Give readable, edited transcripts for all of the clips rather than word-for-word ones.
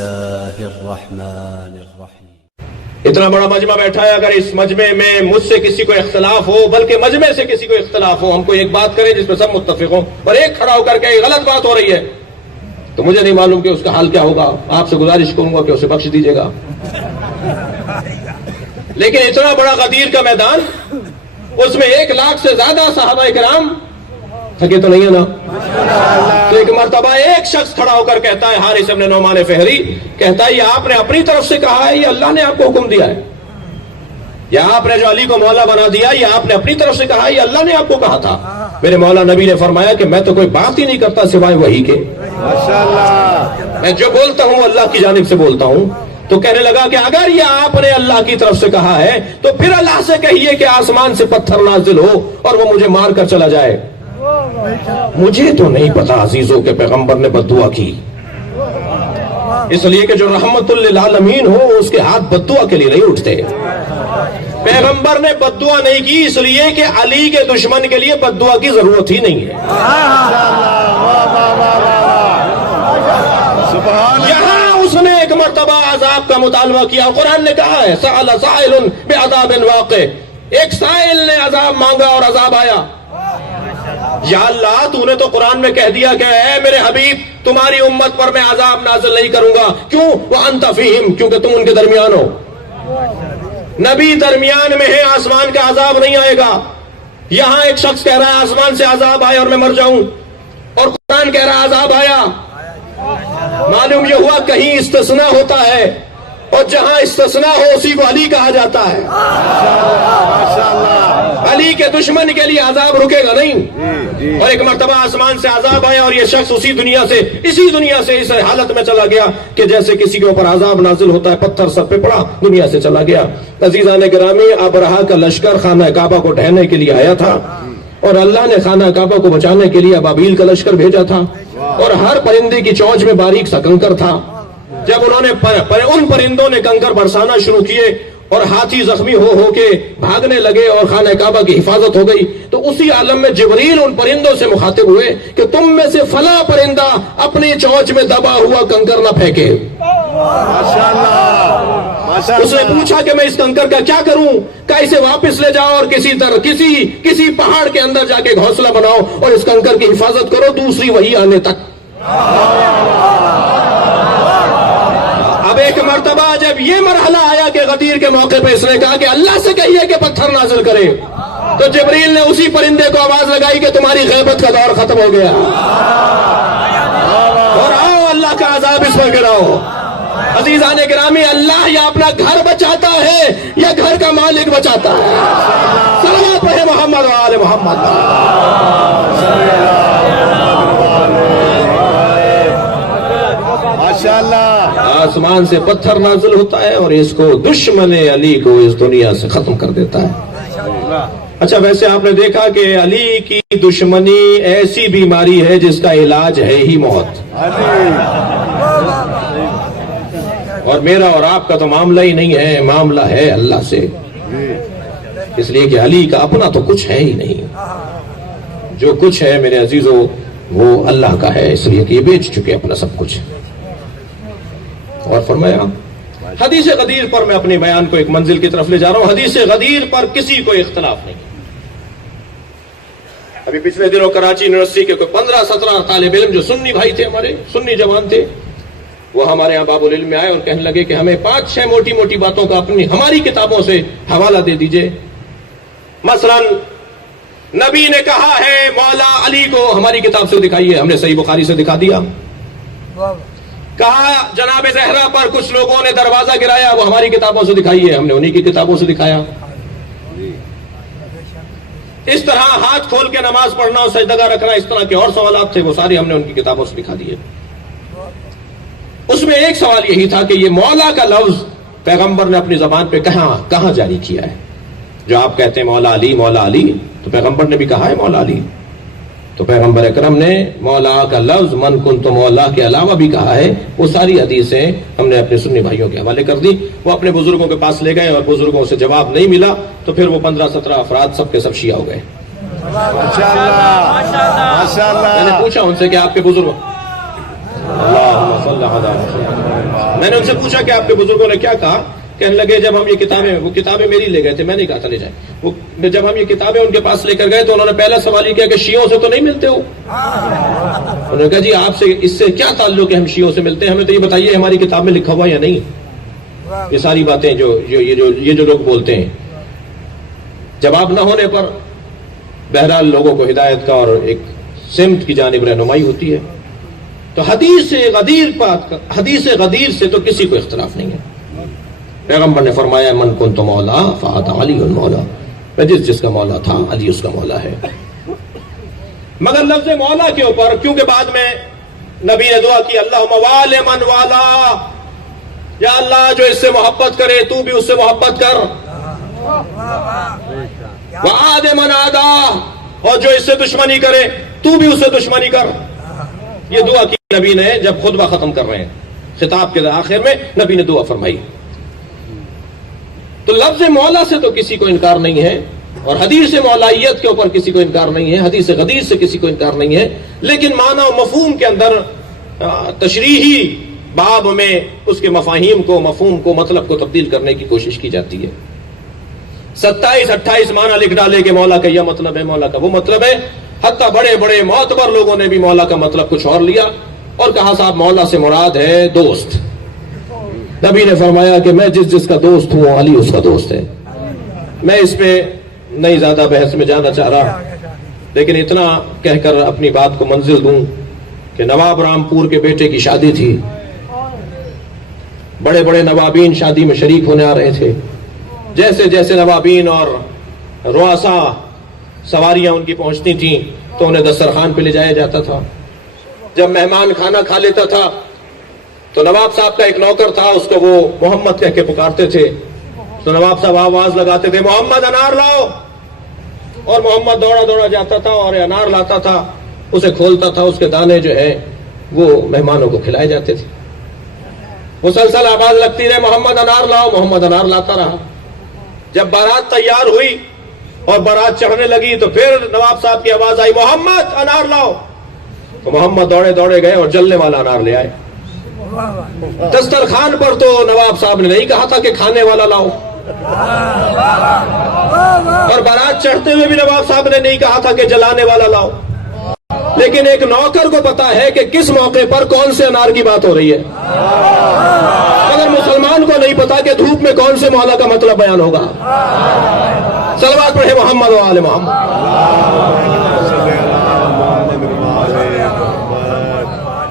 الله الرحمن الرحيم. اتنا بڑا مجمع بیٹھا ہے، اگر اس مجمع میں مجھ سے کسی کو اختلاف ہو، بلکہ مجمع سے کسی کو اختلاف ہو، ہم کو ایک بات کریں جس پہ سب متفق ہوں، اور ایک کھڑا ہو کر کے ایک غلط بات ہو رہی ہے، تو مجھے نہیں معلوم کہ اس کا حال کیا ہوگا. آپ سے گزارش کروں گا کہ اسے بخش دیجیے گا. لیکن اتنا بڑا غدیر کا میدان، اس میں 1 لاکھ سے زیادہ صحابہ کرام تھکے تو نہیں ہے نا؟ تو ایک مرتبہ ایک شخص کھڑا ہو کر کہتا ہے، حارث ابن نعمان فہری کہتا ہے، یہ آپ نے اپنی طرف سے کہا ہے، یہ اللہ نے آپ کو حکم دیا ہے؟ یا آپ نے جو علی کو مولا بنا دیا، یہ آپ نے اپنی طرف سے کہا ہے، یہ اللہ نے آپ کو کہا تھا؟ میرے مولا نبی نے فرمایا کہ میں تو کوئی بات ہی نہیں کرتا سوائے وحی کے، میں جو بولتا ہوں اللہ کی جانب سے بولتا ہوں. تو کہنے لگا کہ اگر یہ آپ نے اللہ کی طرف سے کہا ہے تو پھر اللہ سے کہیے کہ آسمان سے پتھر نازل ہو اور وہ مجھے مار کر چلا جائے. مجھے تو نہیں پتا عزیزوں کے پیغمبر نے بد دعا کی، اس لیے کہ جو رحمت للعالمین ہو اس کے ہاتھ بد دعا کے لیے نہیں اٹھتے. پیغمبر نے بد دعا نہیں کی اس لیے کہ علی کے دشمن کے لیے بد دعا کی ضرورت ہی نہیں ہے. یہاں اس نے ایک مرتبہ عذاب کا مطالبہ کیا. قرآن نے کہا ہے، سأل سائل بعذاب واقع، ایک سائل نے عذاب مانگا اور عذاب آیا. یا اللہ، تو نے تو قرآن میں کہہ دیا کہ اے میرے حبیب، تمہاری امت پر میں عذاب نازل نہیں کروں گا. کیوں؟ وَأَنْتَ فِيهِمْ، کیونکہ تم ان کے درمیان ہو. نبی درمیان میں ہے، آسمان کا عذاب نہیں آئے گا. یہاں ایک شخص کہہ رہا ہے آسمان سے عذاب آئے اور میں مر جاؤں، اور قرآن کہہ رہا ہے عذاب آیا. معلوم یہ ہوا کہیں استثناء ہوتا ہے، اور جہاں استثناء ہو اسی کو علی کہا جاتا ہے. علی کے دشمن کے لیے عذاب رکے گا نہیں. اور ایک مرتبہ آسمان سے عذاب آیا اور یہ شخص اسی دنیا سے اس حالت میں چلا گیا کہ جیسے کسی کے اوپر عذاب نازل ہوتا ہے، پتھر سر پہ پڑا، دنیا سے چلا گیا. عزیزان گرامی، ابرہا کا لشکر خانہ کعبہ کو ڈھہنے کے لیے آیا تھا، اور اللہ نے خانہ کعبہ کو بچانے کے لیے ابابیل کا لشکر بھیجا تھا، اور ہر پرندے کی چونچ میں باریک سا کنکر تھا. جب انہوں نے ان پرندوں نے کنکر برسانا شروع کیے اور ہاتھی زخمی ہو کے بھاگنے لگے اور خانہ کعبہ کی حفاظت ہو گئی، تو اسی عالم میں جبریل ان پرندوں سے مخاطب ہوئے کہ تم میں سے فلاں پرندہ اپنی چونچ میں دبا ہوا کنکر نہ پھینکے. اس نے پوچھا کہ میں اس کنکر کا کیا کروں؟ کہ اسے واپس لے جاؤ اور کسی پہاڑ کے اندر جا کے گھونسلہ بناؤ اور اس کنکر کی حفاظت کرو دوسری وحی آنے تک. اب ایک مرتبہ جب یہ مرحلہ آیا کہ غدیر کے موقع پہ اس نے کہا کہ اللہ سے کہیے کہ پتھر نازل کرے، تو جبریل نے اسی پرندے کو آواز لگائی کہ تمہاری غیبت کا دور ختم ہو گیا، اور آؤ اللہ کا عذاب اس پر گراؤ. عزیزان گرامی، اللہ یا اپنا گھر بچاتا ہے یا گھر کا مالک بچاتا ہے. صلوات پڑھے محمد و آل محمد. آسمان سے پتھر نازل ہوتا ہے اور اس کو دشمن علی کو اس دنیا سے ختم کر دیتا ہے. اچھا، ویسے آپ نے دیکھا کہ علی کی دشمنی ایسی بیماری ہے جس کا علاج ہے ہی موت. اور میرا اور آپ کا تو معاملہ ہی نہیں ہے، معاملہ ہے اللہ سے. اس لیے کہ علی کا اپنا تو کچھ ہے ہی نہیں. جو کچھ ہے میرے عزیزوں وہ اللہ کا ہے، اس لیے کہ یہ بیچ چکے اپنا سب کچھ. اور فرمایا حدیث غدیر پر میں اپنے بیان کو ایک منزل کی طرف لے جا رہا ہوں. حدیث غدیر پر کسی کو اختلاف نہیں. ابھی پچھلے دنوں کراچی یونیورسٹی کے کوئی 15-17 طالب علم جو سنی بھائی تھے، ہمارے سنی جوان تھے، وہ ہمارے یہاں باب العلم میں آئے اور کہنے لگے کہ ہمیں 5-6 موٹی باتوں کا ہماری کتابوں سے حوالہ دے دیجئے. مثلا نبی نے کہا ہے مولا علی کو، ہماری کتاب سے دکھائیے. ہم نے صحیح بخاری سے دکھا دیا. کہا جناب زہرا پر کچھ لوگوں نے دروازہ گرایا، وہ ہماری کتابوں سے دکھائیے. ہم نے انہی کی کتابوں سے دکھایا. اس طرح ہاتھ کھول کے نماز پڑھنا، سجدگاہ رکھنا، اس طرح کے اور سوالات تھے، وہ سارے ہم نے ان کی کتابوں سے دکھا دیے. اس میں ایک سوال یہی تھا کہ یہ مولا کا لفظ پیغمبر نے اپنی زبان پہ کہاں جاری کیا ہے؟ جو آپ کہتے ہیں مولا علی، تو پیغمبر نے بھی کہا ہے مولا علی. تو پیغمبر اکرم نے مولا کا لفظ من کنت مولا کے علاوہ بھی کہا ہے. وہ ساری حدیثیں ہم نے اپنے سنی بھائیوں کے حوالے کر دی. وہ اپنے بزرگوں کے پاس لے گئے اور بزرگوں سے جواب نہیں ملا، تو پھر وہ 15-17 افراد سب کے سب شیعہ ہو گئے. میں نے پوچھا ان سے کہ آپ کے بزرگ، اللہم صلی علی محمد۔ میں نے ان سے پوچھا کہ آپ کے بزرگوں نے کیا کہا؟ کہنے لگے جب ہم یہ کتابیں، وہ کتابیں میری لے گئے تھے، میں نہیں کہا تھا لے جائیں، وہ جب ہم یہ کتابیں ان کے پاس لے کر گئے تو انہوں نے پہلا سوال یہ کیا کہ شیعوں سے تو نہیں ملتے ہو؟ انہوں نے کہا جی آپ سے اس سے کیا تعلق ہے ہم شیعوں سے ملتے ہیں، ہمیں تو یہ بتائیے ہماری کتاب میں لکھا ہوا یا نہیں؟ یہ ساری باتیں یہ جو لوگ بولتے ہیں، جواب نہ ہونے پر بہرحال لوگوں کو ہدایت کا اور ایک سمت کی جانب رہنمائی ہوتی ہے۔ تو حدیث غدیر سے تو کسی کو اختلاف نہیں ہے۔ پیغمبر نے فرمایا من کنت مولا فہذا علی مولا، میں جس کا مولا تھا علی اس کا مولا ہے۔ مگر لفظ مولا کے اوپر کیونکہ بعد میں نبی نے دعا کی اللہم والی من والا، یا اللہ جو اس سے محبت کرے تو بھی اس سے محبت کر، وعاد من عادا، اور جو اس سے دشمنی کرے تو بھی اس سے دشمنی کر۔ یہ دعا کی نبی نے جب خطبہ ختم کر رہے ہیں، خطاب کے آخر میں نبی نے دعا فرمائی۔ تو لفظ مولا سے تو کسی کو انکار نہیں ہے، اور حدیث مولائیت کے اوپر کسی کو انکار نہیں ہے، حدیث غدیر سے کسی کو انکار نہیں ہے، لیکن معنی و مفہوم کے اندر تشریحی باب میں اس کے مفاہیم کو، مفہوم کو، مطلب کو تبدیل کرنے کی کوشش کی جاتی ہے۔ 27-28 معنی لکھ ڈالے کہ مولا کا یہ مطلب ہے، مولا کا وہ مطلب ہے، حتیٰ بڑے بڑے معتبر لوگوں نے بھی مولا کا مطلب کچھ اور لیا اور کہا صاحب مولا سے مراد ہے دوست۔ نبی نے فرمایا کہ میں جس کا دوست ہوں علی اس کا دوست ہے۔ میں اس پہ نہیں زیادہ بحث میں جانا چاہ رہا، لیکن اتنا کہہ کر اپنی بات کو منزل دوں کہ نواب رامپور کے بیٹے کی شادی تھی، بڑے بڑے نوابین شادی میں شریک ہونے آ رہے تھے۔ جیسے جیسے نوابین اور رؤسا سواریاں ان کی پہنچتی تھیں تو انہیں دسترخوان پہ لے جایا جاتا تھا۔ جب مہمان کھانا کھا لیتا تھا تو نواب صاحب کا ایک نوکر تھا، اس کو وہ محمد کہہ کے پکارتے تھے، تو نواب صاحب آواز لگاتے تھے محمد انار لاؤ، اور محمد دوڑا دوڑا جاتا تھا اور انار لاتا تھا، اسے کھولتا تھا، اس کے دانے جو ہیں وہ مہمانوں کو کھلائے جاتے تھے۔ مسلسل آواز لگتی رہے محمد انار لاؤ، محمد انار لاتا رہا۔ جب بارات تیار ہوئی اور بارات چڑھنے لگی تو پھر نواب صاحب کی آواز آئی محمد انار لاؤ، تو محمد دوڑے دوڑے گئے اور جلنے والا انار لے آئے۔ دسترخوان پر تو نواب صاحب نے نہیں کہا تھا کہ کھانے والا لاؤ، اور بارات چڑھتے ہوئے بھی نواب صاحب نے نہیں کہا تھا کہ جلانے والا لاؤ، لیکن ایک نوکر کو پتا ہے کہ کس موقع پر کون سے انار کی بات ہو رہی ہے، مگر مسلمان کو نہیں پتا کہ دھوپ میں کون سے مولا کا مطلب بیان ہوگا۔ صلوات پڑھے محمد و آل محمد۔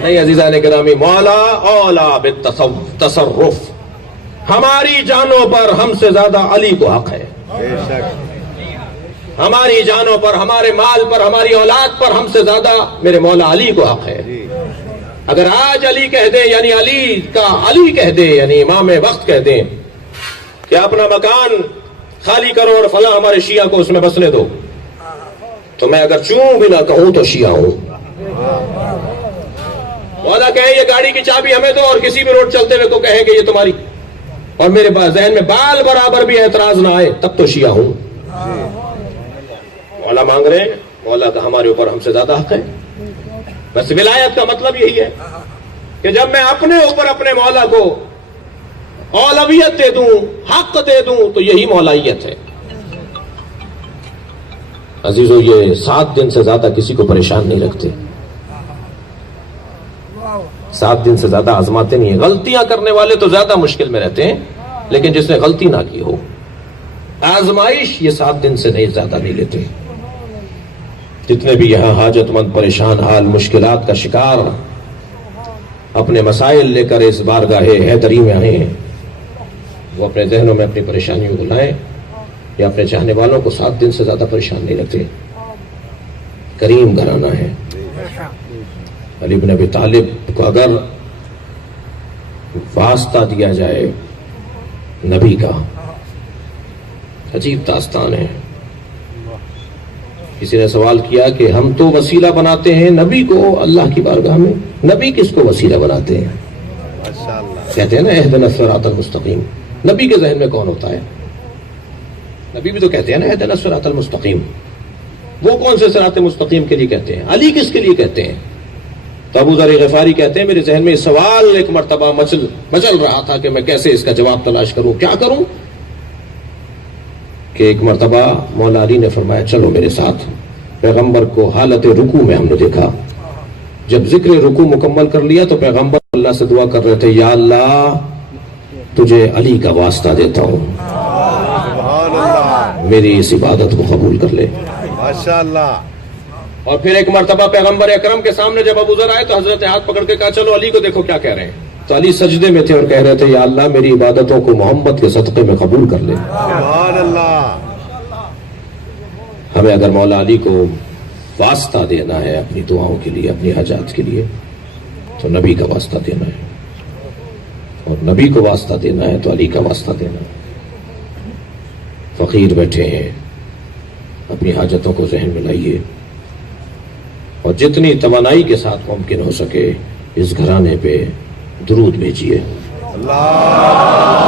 نہیں عزیزان گرامی، مولا اولا بالتصرف، ہماری جانوں پر ہم سے زیادہ علی کو حق ہے، ہماری جانوں پر، ہمارے مال پر، ہماری اولاد پر ہم سے زیادہ میرے مولا علی کو حق ہے۔ اگر آج علی کہہ دیں، یعنی علی کہہ دیں، یعنی امام وقت کہہ دیں کہ اپنا مکان خالی کرو اور فلاں ہمارے شیعہ کو اس میں بسنے دو، تو میں اگر چوں بھی نہ کہوں تو شیعہ ہوں۔ مولا کہے یہ گاڑی کی چابی ہمیں دو، اور کسی بھی روڈ چلتے ہوئے کو کہے کہ یہ تمہاری، اور میرے پاس ذہن میں بال برابر بھی اعتراض نہ آئے، تب تو شیعہ ہوں۔ مولا مانگ رہے ہیں، مولا کا ہمارے اوپر ہم سے زیادہ حق ہے۔ بس ولایت کا مطلب یہی ہے کہ جب میں اپنے اوپر اپنے مولا کو اولویت دے دوں، حق دے دوں، تو یہی مولائیت ہے۔ عزیزو، یہ 7 دن سے زیادہ کسی کو پریشان نہیں رکھتے، 7 دن سے زیادہ آزماتے نہیں ہیں۔ غلطیاں کرنے والے تو زیادہ مشکل میں رہتے ہیں، لیکن جس نے غلطی نہ کی ہو، آزمائش یہ 7 دن سے نہیں زیادہ نہیں لیتے۔ جتنے بھی یہاں حاجت مند، پریشان حال، مشکلات کا شکار، اپنے مسائل لے کر اس بارگاہ حیدری میں آئے ہیں، وہ اپنے ذہنوں میں اپنی پریشانیوں کو لائیں، یا اپنے چاہنے والوں کو 7 دن سے زیادہ پریشان نہیں رکھتے۔ کریم گھرانہ ہے۔ علی بن ابی طالب کو اگر واسطہ دیا جائے نبی کا، عجیب داستان ہے۔ کسی نے سوال کیا کہ ہم تو وسیلہ بناتے ہیں نبی کو اللہ کی بارگاہ میں، نبی کس کو وسیلہ بناتے ہیں؟ کہتے ہیں نا اہدنا الصراط المستقیم، نبی کے ذہن میں کون ہوتا ہے؟ نبی بھی تو کہتے ہیں نا اہدنا الصراط المستقیم، وہ کون سے صراط مستقیم کے لیے کہتے ہیں؟ علی کس کے لیے کہتے ہیں؟ تو ابو ذر غفاری کہتے ہیں میرے ذہن میں سوال ایک مرتبہ مچل رہا تھا کہ میں کیسے اس کا جواب تلاش کروں، کیا کروں، کہ ایک مرتبہ مولا علی نے فرمایا چلو میرے ساتھ۔ پیغمبر کو حالت رکوع میں ہم نے دیکھا، جب ذکر رکوع مکمل کر لیا تو پیغمبر اللہ سے دعا کر رہے تھے، یا اللہ تجھے علی کا واسطہ دیتا ہوں، میری اس عبادت کو قبول کر لے۔ ماشاءاللہ۔ اور پھر ایک مرتبہ پیغمبر اکرم کے سامنے جب ابو ذر آئے تو حضرت ہاتھ پکڑ کے کہا چلو علی کو دیکھو کیا کہہ رہے ہیں۔ تو علی سجدے میں تھے اور کہہ رہے تھے یا اللہ میری عبادتوں کو محمد کے صدقے میں قبول کر لے۔ سبحان اللہ۔ ہمیں اگر مولا علی کو واسطہ دینا ہے اپنی دعاؤں کے لیے، اپنی حاجات کے لیے، تو نبی کا واسطہ دینا ہے، اور نبی کو واسطہ دینا ہے تو علی کا واسطہ دینا ہے۔ فقیر بیٹھے ہیں، اپنی حاجتوں کو ذہن میں لائیے، اور جتنی توانائی کے ساتھ ممکن ہو سکے اس گھرانے پہ درود بھیجیے۔ اللہ